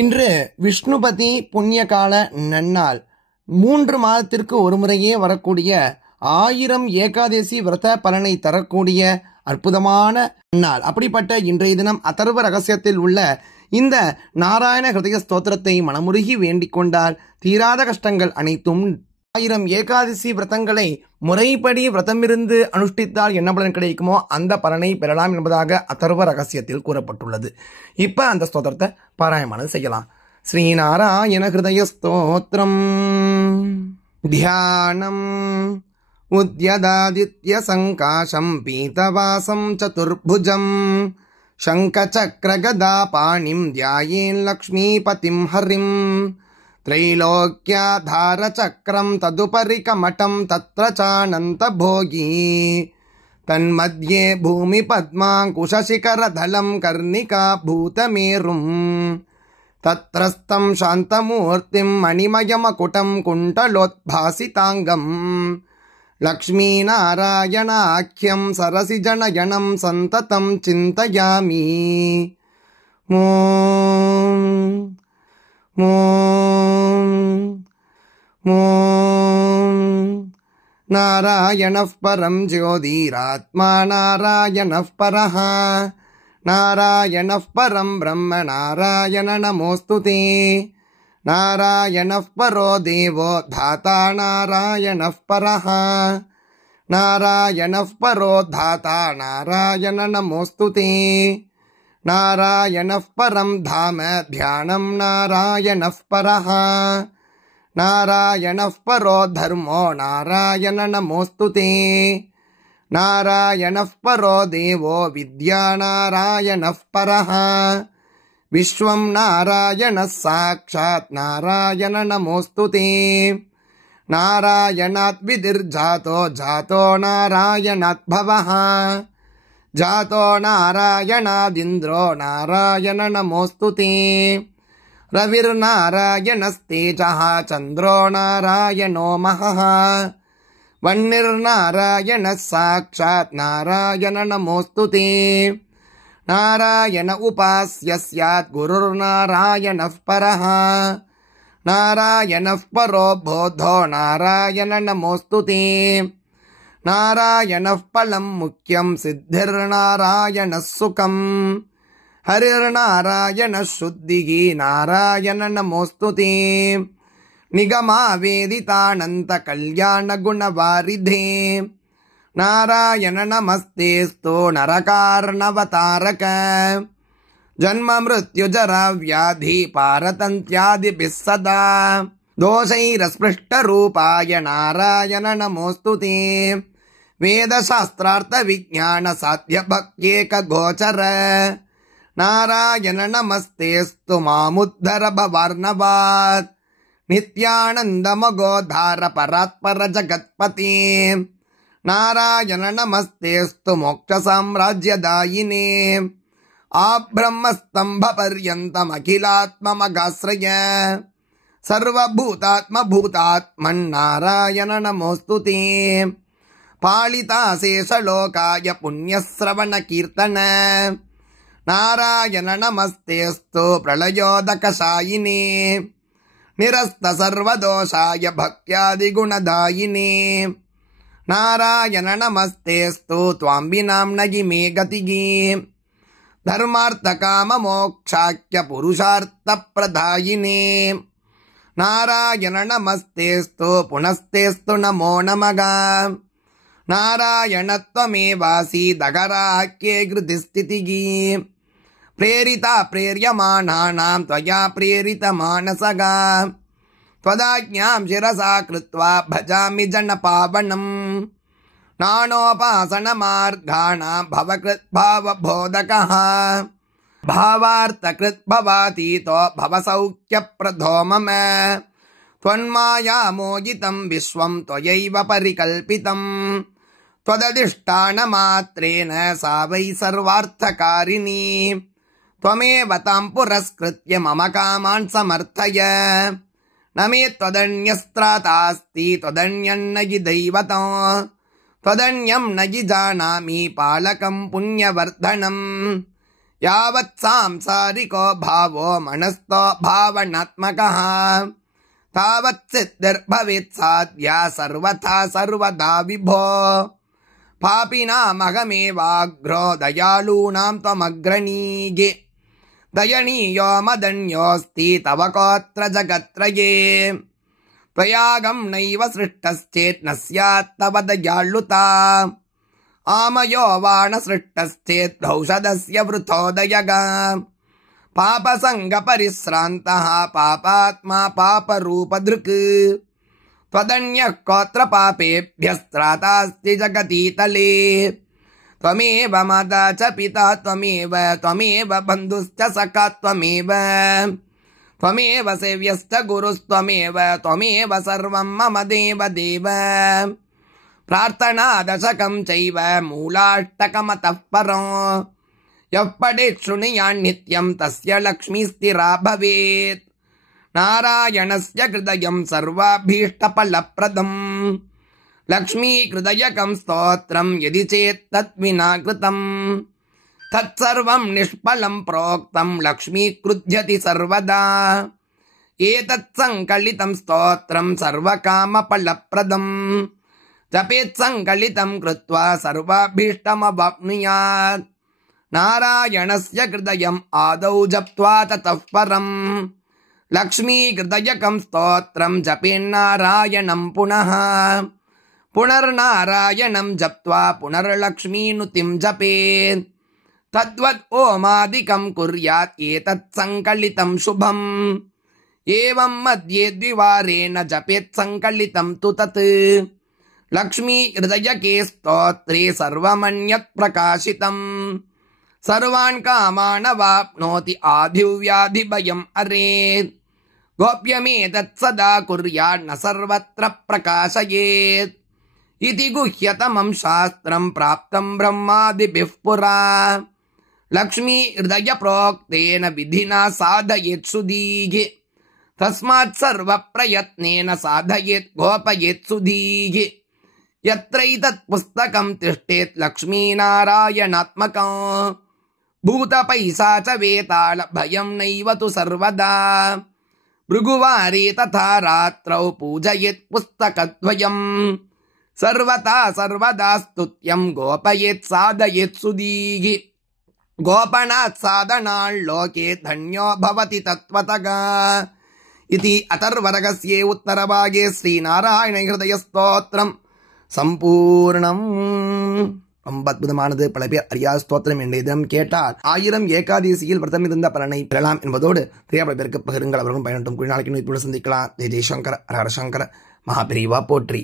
இன்று விஷ்ணுபதி புண்ணியகால நன்னாள். 3 மாதத்திற்கு ஒரு முறையே வரக்கூடிய 1000 ஏகாதசி விரத பலனை தரக்கூடிய அற்புதமான நன்னாள். அப்படிப்பட்ட இன்றைய தினம் அதர்வ ரகசியத்தில் உள்ள இந்த நாராயண ஹிருதய ஸ்தோத்திரத்தை மனமுருகி வேண்டிக் கொண்டால் தீராத கஷ்டங்கள் அனைத்தும் 1000 ஏகாதசி விரதங்களை முறைப்படி விரதமிருந்து அனுஷ்டித்தால் என்ன பலன் கிடைக்குமோ அந்த பலனை பெறலாம் என்பதாக அதர்வ ரகசியத்தில் கூறப்பட்டுள்ளது. இப்ப அந்த ஸ்தோத்திரத்தை பாராயணம் செய்யலாம். ஸ்ரீநாராயண ஹிருதய ஸ்தோத்திரம். தியானம் உத்யதாதித்ய சங்காசம் பீதவாசம் சதுர்புஜம் சங்கசக்ரகதா பாணிம் தியாயேன் லக்ஷ்மீபதிம் ஹரிம் त्रैलोक्याधारचक्रं तदुपरि कमठं तत्र चानन्तभोगी तन्मध्ये भूमिपद्माङ्कुशशिखरधलं कर्णिकाभूतमेरुं तत्रस्थं शान्तमूर्तिं मणिमयमकुटं कुण्डलोद्भासिताङ्गं लक्ष्मीनारायणाख्यं सरसिजनयनं सन्ततं चिन्तयामि. नारायणः परं ज्योतिरात्मा नारायणः परः नारायणः परं ब्रह्म नारायण नमोऽस्तु ते नारायणः परो देवो धाता नारायणः परः नारायणः परो धाता नारायण नमोऽस्तु ते नारायणः परं धाम ध्यानं नारायणः परः नारायणः परो धर्मो नारायण नमोऽस्तु ते नारायणः परो देवो विद्या नारायणः परः विश्वं नारायणः साक्षात् नारायण नमोऽस्तु ते नारायणात् विदिर्जातो जातो नारायणात् भवः जातो नारायणादिन्द्रो नारायण नमोऽस्तु ते रविर्नारायणस्तेजः चन्द्रो नारायणो महः वह्निर्नारायणः साक्षात् नारायण नमोऽस्तु ते नारायण उपास्य स्यात् गुरुर्नारायणः परः नारायणः परो बोधो नारायण नमोऽस्तु ते नारायणः फलं मुख्यं सिद्धिर्नारायणः सुखम् हरिर्नारायणः शुद्धिः नारायण नमोऽस्तु ते निगमावेदितानन्त कल्याणगुणवारिधे नारायण नमस्तेस्तु नरकार्णवतारक जन्म मृत्युजरा व्याधि पारतन्त्यादिभिः सदा दोषैरस्पृष्टरूपाय नारायण नमोऽस्तु ते वेदशास्त्रार्थ विज्ञान साध्य भक्त्येकगोचर नारायण नमस्तेस्तु मामुद्धर भवार्णवात् नित्यानन्दमगोधार परात्पर जगत्पते नारायण नमस्तेस्तु मोक्षसाम्राज्यदायिने आब्रह्मस्तम्भपर्यन्तमखिलात्ममगाश्रय सर्वभूतात्मभूतात्मन्नारायण नमोऽस्तु ते पालिताशेषलोकाय पुण्यश्रवणकीर्तन नारायण नमस्तेस्तु प्रलयोदकशायिने निरस्तसर्वदोषाय भक्त्यादिगुणदायिने नारायण नमस्तेस्तु त्वां विना नयि मे गतिः धर्मार्थकाममोक्षाख्य पुरुषार्थप्रदायिने नारायण नमस्तेस्तु पुनस्तेस्तु नमो नमः नारायण त्वमेवासि दगराख्ये कृतिस्थितिः प्रेरिता प्रेर्यमाणानां त्वया प्रेरितमानसः त्वदाज्ञां शिरसा कृत्वा भजामि जनपावनम् नानोपासनमार्गाणां भवकृद्भावबोधकः भावार्थकृद्भवातीतो भवसौख्यप्रदो मम त्वन्मायामोहितं विश्वं त्वयैव परिकल्पितम् त्वदधिष्ठानमात्रेण सा वै सर्वार्थकारिणी त्वमेव तां पुरस्कृत्य मम कामान् समर्थय न मे त्वदन्यस्त्रातास्ति त्वदन्यन्न हि दैवतं त्वदन्यं न हि जानामि पालकं पुण्यवर्धनम् यावत् सांसारिको भावो मनस्तो भावनात्मकः तावत् सिद्धिर्भवेत् साध्या सर्वथा सर्वदा विभो पापिनामहमेवाग्रो दयालूनां त्वमग्रणीगे दयनीयो मदन्योऽस्ति तव कोऽत्र जगत्त्रये त्वयागं नैव सृष्टश्चेत् न स्यात् तव दयालुता आमयो वा न सृष्टश्चेत् भौषधस्य वृथोदयगा पापसङ्गपरिश्रान्तः पापात्मा पापरूपधृक् त्वदन्यः कोऽत्र पापेभ्यस्त्रातास्ति जगतीतले त्वमेव माता च पिता त्वमेव बन्धुश्च सखा त्वमेव सेव्यश्च गुरुस्त्वमेव सर्वं मम देव प्रार्थना दशकं चैव मूलाष्टकमतः परं यः पठेत् शृणुयात् नित्यं तस्य लक्ष्मी स्थिरा भवेत् नारायणस्य हृदयं सर्वाभीष्टफलप्रदम् लक्ष्मीहृदयकं स्तोत्रं यदि चेत् तद्विना कृतं तत्सर्वं निष्फलं प्रोक्तं लक्ष्मीक्रुध्यति सर्वदा एतत् संकलितं स्तोत्रं सर्वकामफलप्रदम् जपेत् संकलितं कृत्वा सर्वाभीष्टमवाप्नुयात् नारायणस्य हृदयम् आदौ जप्त्वा ततः परम् लक्ष्मीहृदयकं स्तोत्रं जपेन्नारायणं पुनः पुनर्नारायणं जप्त्वा पुनर्लक्ष्मीनुतिं जपेत् तद्वत् ओमादिकं कुर्यात् एतत् संकलितं शुभम् एवं मध्ये द्विवारेण जपेत् संकलितं तु तत् लक्ष्मी हृदयके स्तोत्रे सर्वमन्यत् प्रकाशितम् सर्वान् कामान् वाप्नोति आधिव्याधिभयम् अरेत् गोप्यमेतत् सदा कुर्यात् न सर्वत्र प्रकाशयेत् इति गुह्यतमं शास्त्रं प्राप्तं ब्रह्मादिभिः पुरा लक्ष्मी हृदय प्रोक्तेन विधिना साधयेत् सुधीः तस्मात् सर्वप्रयत्नेन साधयेत् गोपयेत् सुधीः यत्रैतत् पुस्तकं तिष्ठेत् लक्ष्मीनारायणात्मकं भूतपैशाच वेताल भयं नैव तु सर्वदा भृगुवारे तथा रात्रौ पूजयेत् पुस्तकद्वयम् सर्वथा सर्वदा स्तुत्यं गोपयेत् साधयेत् सुधीः गोपनात् साधनाल्लोके धन्यो भवति तत्त्वतः इति अथर्वणस्य उत्तरभागे श्रीनारायण हृदय स्तोत्रम् சம்பூர்ணம். ரொம்ப அற்புதமானது. பல பேர் அறியாத ஸ்தோத்திரம் என்ற தினம் கேட்டால் 1000 ஏகாதசியில் விரதம் இருந்த பலனை பெறலாம் என்பதோடு பல பேருக்கு பகிருங்கள். அவர்களும் பயனட்டும். நாளைக்கு சந்திக்கலாம். ஜெய் ஜெய்சங்கர ஹர சங்கர மகாபிரிவா போற்றி.